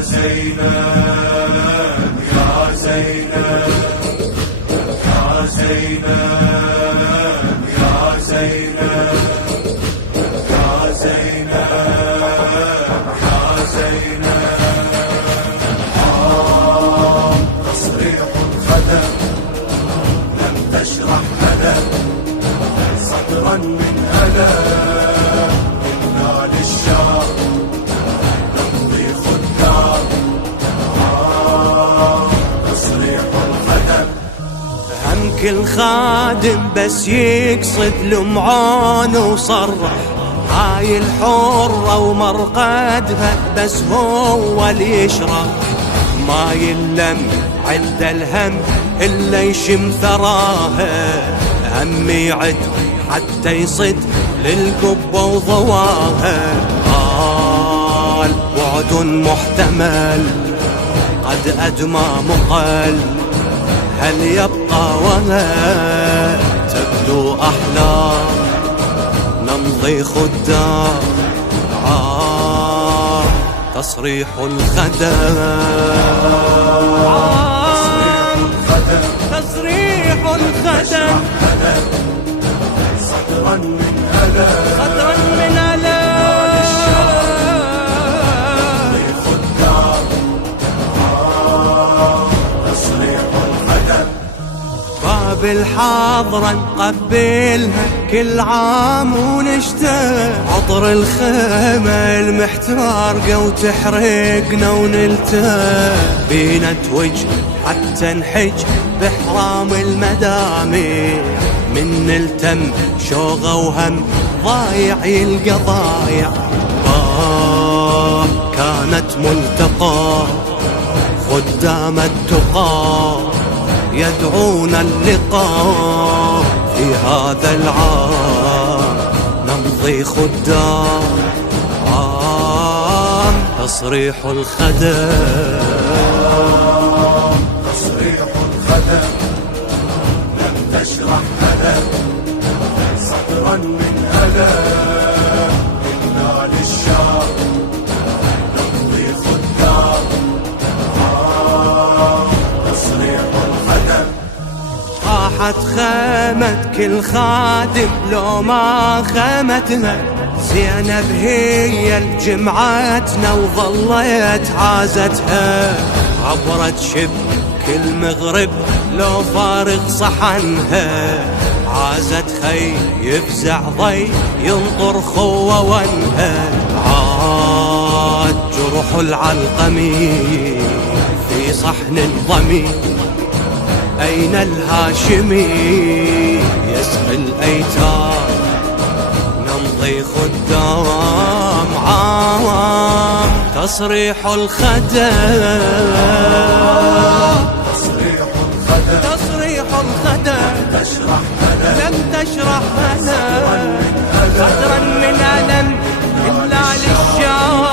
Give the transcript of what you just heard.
زينب يا زينب يا زينب يا زينب يا زينب يا زينب تصريح الخدم لم تشرح ألم صدرا من ألم إنا للشام نمضي خدام تصريح الخدم. هم كل خادم بس يقصد لمعان وصرح هاي الحرة ومرقدها بس هو اللي يشرح ما يلم عند الهم إلا يشم ثراها هم يعد حتى يصد للقبة وضواها وعد محتمل قد أدمى مقل هل يبقى ولا تبدو أحلام نمضي خدام تصريح الخدم تصريح الخدم صدرا من ألم صدرا من ألم باب الحاضرة نقبلها كل عام ونشتاق عطر الخيمة المحتارقة وتحرقنا ونلتاق بينا توج حتى نحج بحرام المدامع من نلتم شوغة وهم ضايع يلقى ضايع كانت ملتقى خدام التقى يدعون اللقاء في هذا العام نمضي خدام تصريح الخدم تصريح الخدم لم تشرح ألم صدرا من ألم إنا للشام نمضي خدام تصريح الخدم. طاحت خيمة كل خادم لو ما خيمتنا زينب هي الجمعتنا وظلت عازتها عبرت شب كل مغرب لو فارغ صحنها عازت خي يفزع ضي ينطر خوة وانها عاد جرح العلقمي في صحن ضمي أين الهاشمي يسقي الأيتام نمضي خدام عام تصريح الخدم تصريح الخدم تصريح الخدم لم تشرح ألم صدرا من ألم إلا للشام